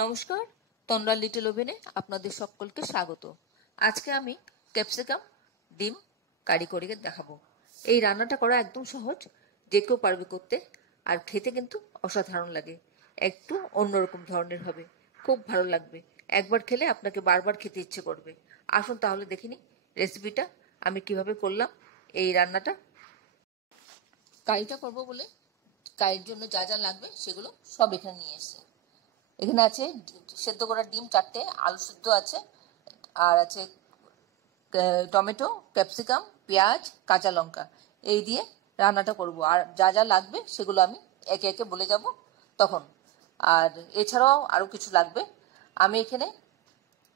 নমস্কার, তন্দ্রা লিটল ওভেনে আপনাদের সকলকে স্বাগত। আজকে আমি ক্যাপসিকাম ডিম কারি করে দেখাবো। এই রান্নাটা করা একদম সহজ, যে কেউ পারবে করতে, আর খেতে কিন্তু অসাধারণ লাগে। একটু অন্যরকম ধরনের হবে, খুব ভালো লাগবে। একবার খেলে আপনাকে বারবার খেতে ইচ্ছে করবে। আসুন তাহলে দেখিনি রেসিপিটা আমি কিভাবে করলাম। এই রান্নাটা কারিটা করব বলে কারির জন্য যা যা লাগবে সেগুলো সব এখানে নিয়ে এসেছি। এখানে আছে সেদ্ধ করা ডিম 4টে, আলু সেদ্ধ আছে, আর আছে টমেটো, ক্যাপসিকাম, পেঁয়াজ, কাঁচা লঙ্কা। এই দিয়ে রান্নাটা করব। আর যা যা লাগবে সেগুলো আমি একে একে বলে যাব তখন। আর এছাড়াও আরও কিছু লাগবে। আমি এখানে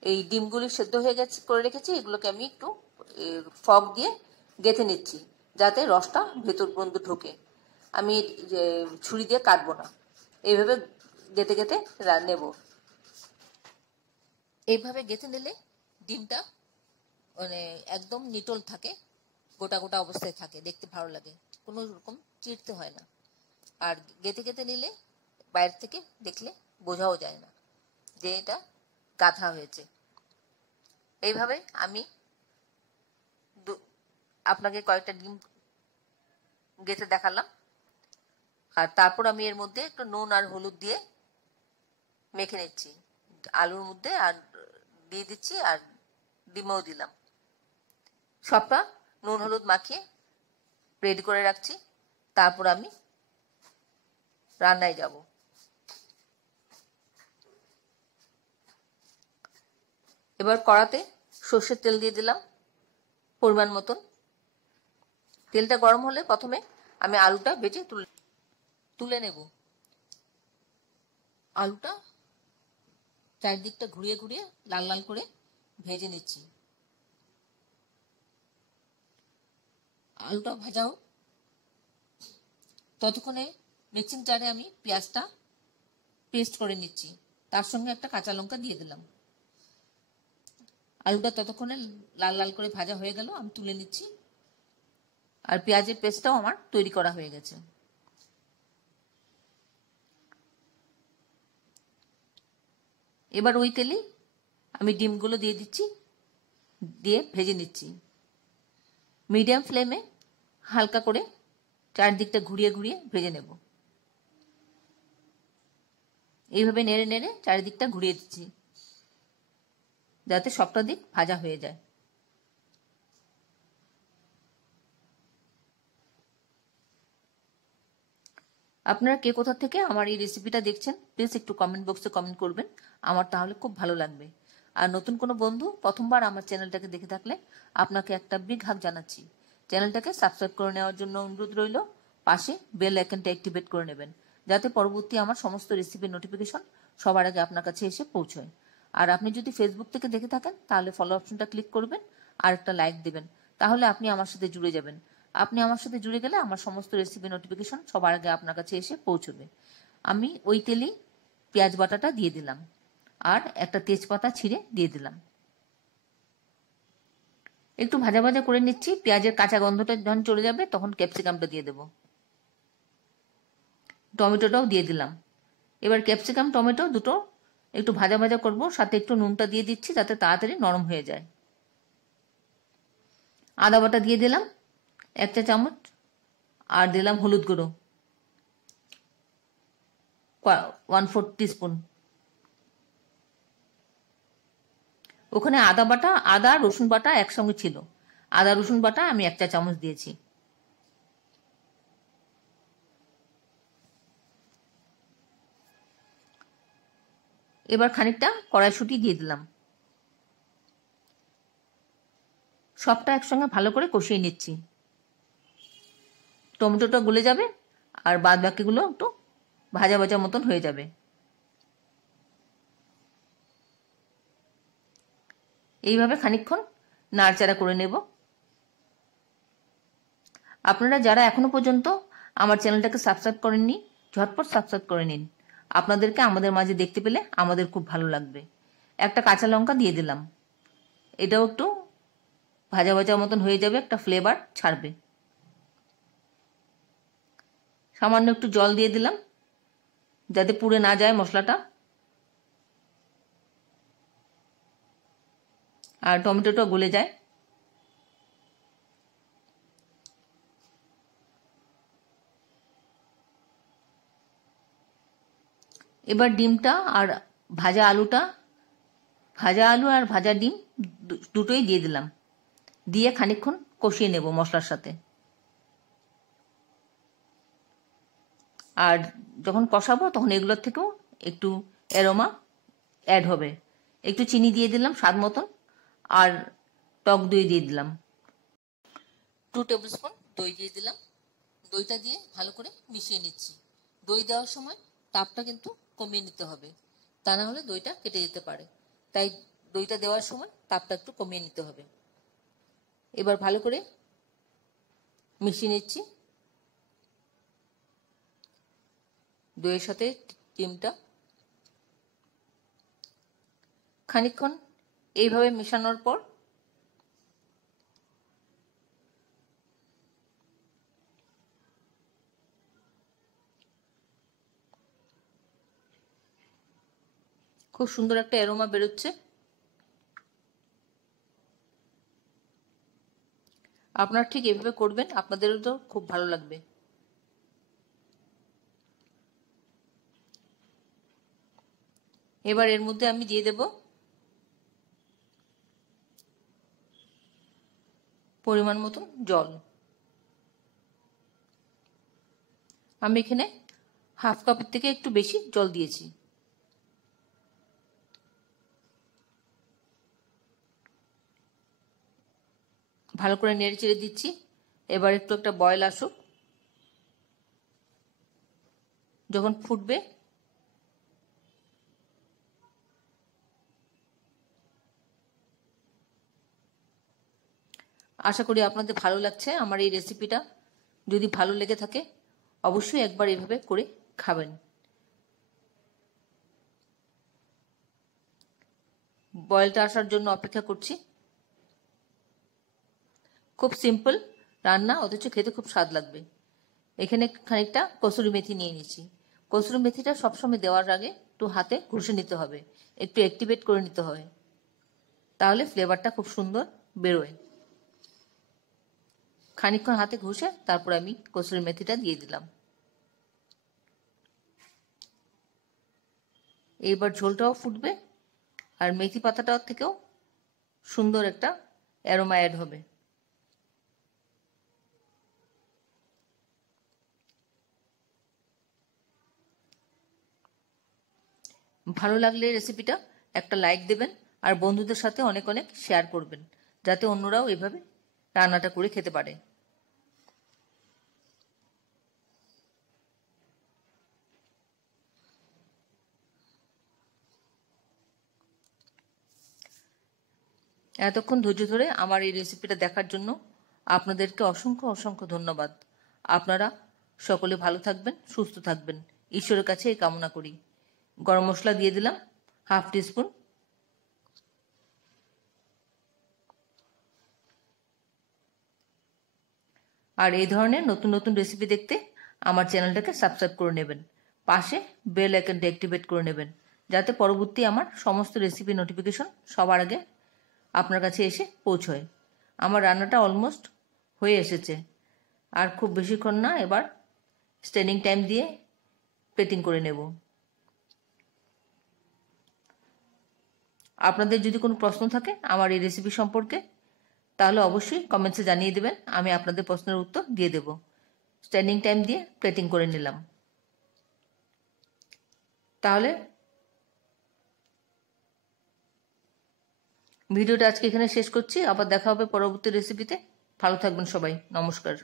এই ডিমগুলি সেদ্ধ হয়ে গেছে করে রেখেছি, এগুলোকে আমি একটু ফক দিয়ে গেঁথে নিচ্ছি, যাতে রসটা ভেতর পর্যন্ত ঢোকে। আমি ছুরি দিয়ে কাটবো না, এইভাবে গেঁথে গেঁথে নেব। এইভাবে গেঁথে নিলে ডিমটা মানে একদম নিটল থাকে, গোটা গোটা অবস্থায় থাকে, দেখতে ভালো লাগে, কোনো রকম চিড়তে হয় না। আর গেঁথে গেঁথে নিলে বাইরে থেকে দেখলে বোঝাও যায় না যে এটা গাঁথা হয়েছে। এইভাবে আমি আপনাকে কয়েকটা ডিম গেঁথে দেখালাম। আর তারপর আমি এর মধ্যে একটু নুন আর হলুদ দিয়ে মেখে নিচ্ছি আলুর মধ্যে, আর দিয়ে দিচ্ছি, আর ডিমও দিলাম। সবটা নুন হলুদ মাখিয়ে রেডি করে রাখছি। তারপর আমি রান্নায় যাব। এবার কড়াতে সর্ষের তেল দিয়ে দিলাম পরিমাণ মতন। তেলটা গরম হলে প্রথমে আমি আলুটা ভেজে তুলে নেব। আলুটা চারদিকটা ঘুরিয়ে ঘুরিয়ে লাল লাল করে ভেজে নিচ্ছি। আলুটা ভাজাও, ততক্ষণে মিক্সিং জারে আমি পেঁয়াজটা পেস্ট করে নিচ্ছি। তার সঙ্গে একটা কাঁচা লঙ্কা দিয়ে দিলাম। আলুটা ততক্ষণে লাল লাল করে ভাজা হয়ে গেল, আমি তুলে নিচ্ছি। আর পেঁয়াজের পেস্টটাও আমার তৈরি করা হয়ে গেছে। এবার ওই তেলেই আমি ডিমগুলো দিয়ে দিচ্ছি, দিয়ে ভেজে নিচ্ছি মিডিয়াম ফ্লেমে। হালকা করে চারদিকটা ঘুরিয়ে ঘুরিয়ে ভেজে নেব। এইভাবে নেড়ে নেড়ে চারিদিকটা ঘুরিয়ে দিচ্ছি, যাতে সবটা দিক ভাজা হয়ে যায়। আপনারা কে কোথা থেকে আমার এই রেসিপিটা দেখছেন প্লিজ একটু কমেন্ট বক্সে কমেন্ট করবেন, আমার তাহলে খুব ভালো লাগবে। আর নতুন কোনো বন্ধু প্রথমবার আমার চ্যানেলটাকে দেখে থাকলে আপনাকে একটা বিগ হাগ জানাচ্ছি। চ্যানেলটাকে সাবস্ক্রাইব করে নেওয়ার জন্য অনুরোধ রইল। পাশে বেল আইকনটা অ্যাক্টিভেট করে নেবেন, যাতে পরবর্তী আমার সমস্ত রেসিপির নোটিফিকেশন সবার আগে আপনার কাছে এসে পৌঁছয়। আর আপনি যদি ফেসবুক থেকে দেখে থাকেন তাহলে ফলো অপশনটা ক্লিক করবেন আর একটা লাইক দেবেন, তাহলে আপনি আমার সাথে জুড়ে যাবেন। আপনি আমার সাথে জুড়ে গেলে আমার সমস্ত রেসিপি নোটিফিকেশন সবার আগে আপনার কাছে এসে পৌঁছবে। আমি ওই তেলেই পেঁয়াজ বাটাটা দিয়ে দিলাম, আর একটা তেজপাতা ছিঁড়ে দিয়ে দিলাম। একটু ভাজা ভাজা করে নিচ্ছি। পেঁয়াজের কাঁচা গন্ধটা যখন চলে যাবে তখন ক্যাপসিকামটা দিয়ে দেব। টমেটোটাও দিয়ে দিলাম। এবার ক্যাপসিকাম টমেটো দুটো একটু ভাজা ভাজা করব, সাথে একটু নুনটা দিয়ে দিচ্ছি যাতে তাড়াতাড়ি নরম হয়ে যায়। আদা বাটা দিয়ে দিলাম 1 চা চামচ, আর দিলাম হলুদ গুঁড়ো 1/4 টিস্পুন। ওখানে আদা বাটা, আদা রসুন বাটা একসঙ্গে ছিল। আদা রসুন বাটা আমি 1 চা চামচ দিয়েছি। এবার খানিকটা কড়াইশুঁটি দিয়ে দিলাম। সবটা একসঙ্গে ভালো করে কষিয়ে নিচ্ছি। টমেটোটা গলে যাবে আর বাদ বাকিগুলো একটু ভাজা ভাজা মতন হয়ে যাবে। এইভাবে খানিকক্ষণ নাড়াচাড়া করে নেব। আপনারা যারা এখনো পর্যন্ত আমার চ্যানেলটাকে সাবস্ক্রাইব করেননি, ঝটপট সাবস্ক্রাইব করে নিন। আপনাদেরকে আমাদের মাঝে দেখতে পেলে আমাদের খুব ভালো লাগবে। একটা কাঁচা লঙ্কা দিয়ে দিলাম, এটাও একটু ভাজা ভাজা মতন হয়ে যাবে, একটা ফ্লেভার ছাড়বে। সামান্য একটু জল দিয়ে দিলাম যাতে পুড়ে না যায় মশলাটা। আর টমেটোটা গলে যায়। এবার ডিমটা আর ভাজা আলু আর ভাজা ডিম দুটোই দিয়ে দিলাম, দিয়ে খানিকক্ষণ কষিয়ে নেব মশলার সাথে। আর যখন কষাবো তখন এগুলোর থেকেও একটু অ্যারোমা অ্যাড হবে। একটু চিনি দিয়ে দিলাম স্বাদ মতন, আর টক দই দিয়ে দিলাম। 2 টেবিল স্পুন দই দিয়ে দিলাম। দইটা দিয়ে ভালো করে মিশিয়ে নিচ্ছি। দই দেওয়ার সময় তাপটা কিন্তু কমিয়ে নিতে হবে, তা না হলে দইটা কেটে যেতে পারে। তাই দইটা দেওয়ার সময় তাপটা একটু কমিয়ে নিতে হবে। এবার ভালো করে মিশিয়ে নিচ্ছি দইয়ের সাথে ডিমটা। খানিকক্ষণ এইভাবে মেশানোর পর খুব সুন্দর একটা অ্যারোমা বেরোচ্ছে। আপনারা ঠিক এভাবে করবেন, আপনাদেরও তো খুব ভালো লাগবে। এবার এর মধ্যে আমি দিয়ে দেব পরিমাণ মতো জল। আমি এখানে হাফ কাপের থেকে একটু বেশি জল দিয়েছি। ভালো করে নেড়ে চেড়ে দিচ্ছি। এবার একটু একটা বয়েল আসুক। যখন ফুটবে আশা করি আপনাদের ভালো লাগছে আমার এই রেসিপিটা। যদি ভালো লেগে থাকে অবশ্যই একবার এভাবে করে খাবেন। বয়েলটা আসার জন্য অপেক্ষা করছি। খুব সিম্পল রান্না, অথচ খেতে খুব স্বাদ লাগবে। এখানে খানিকটা কসুরি মেথি নিয়ে নিচ্ছি। কসুরি মেথিটা সবসময় দেওয়ার আগে একটু হাতে ঘষে নিতে হবে, একটু অ্যাক্টিভেট করে নিতে হবে, তাহলে ফ্লেভারটা খুব সুন্দর বেরোয়। খানিকক্ষণ হাতে ঘষে তারপর আমি কসুরি মেথিটা দিয়ে দিলাম। এইবার ঝোলটাও ফুটবে আর মেথি পাতাটা থেকেও সুন্দর একটা অ্যারোমা অ্যাড হবে। ভালো লাগলে রেসিপিটা একটা লাইক দেবেন আর বন্ধুদের সাথে অনেক অনেক শেয়ার করবেন, যাতে অন্যরাও এভাবে রান্নাটা করে খেতে পারে। এতক্ষণ ধৈর্য ধরে আমার এই রেসিপিটা দেখার জন্য আপনাদেরকে অসংখ্য অসংখ্য ধন্যবাদ। আপনারা সকলে ভালো থাকবেন, সুস্থ থাকবেন, ঈশ্বরের কাছে এই কামনা করি। গরম মশলা দিয়ে দিলাম হাফ টিস্পুন। আর এই ধরনের নতুন নতুন রেসিপি দেখতে আমার চ্যানেলটাকে সাবস্ক্রাইব করে নেবেন, পাশে বেল আইকনটা অ্যাক্টিভেট করে নেবেন, যাতে পরবর্তী আমার সমস্ত রেসিপি নোটিফিকেশন সবার আগে আপনার কাছে এসে পৌঁছয়। আমার রান্নাটা অলমোস্ট হয়ে এসেছে, আর খুব বেশিক্ষণ না। এবার স্ট্যান্ডিং টাইম দিয়ে প্লেটিং করে নেব। আপনাদের যদি কোনো প্রশ্ন থাকে আমার এই রেসিপি সম্পর্কে, তাহলে অবশ্যই কমেন্টসে জানিয়ে দেবেন, আমি আপনাদের প্রশ্নের উত্তর দিয়ে দেব। স্ট্যান্ডিং টাইম দিয়ে প্লেটিং করে নিলাম। তাহলে ভিডিওটা আজকে এখানে শেষ করছি। আবার দেখা হবে পরবর্তী রেসিপিতে। ভালো থাকবেন সবাই। নমস্কার।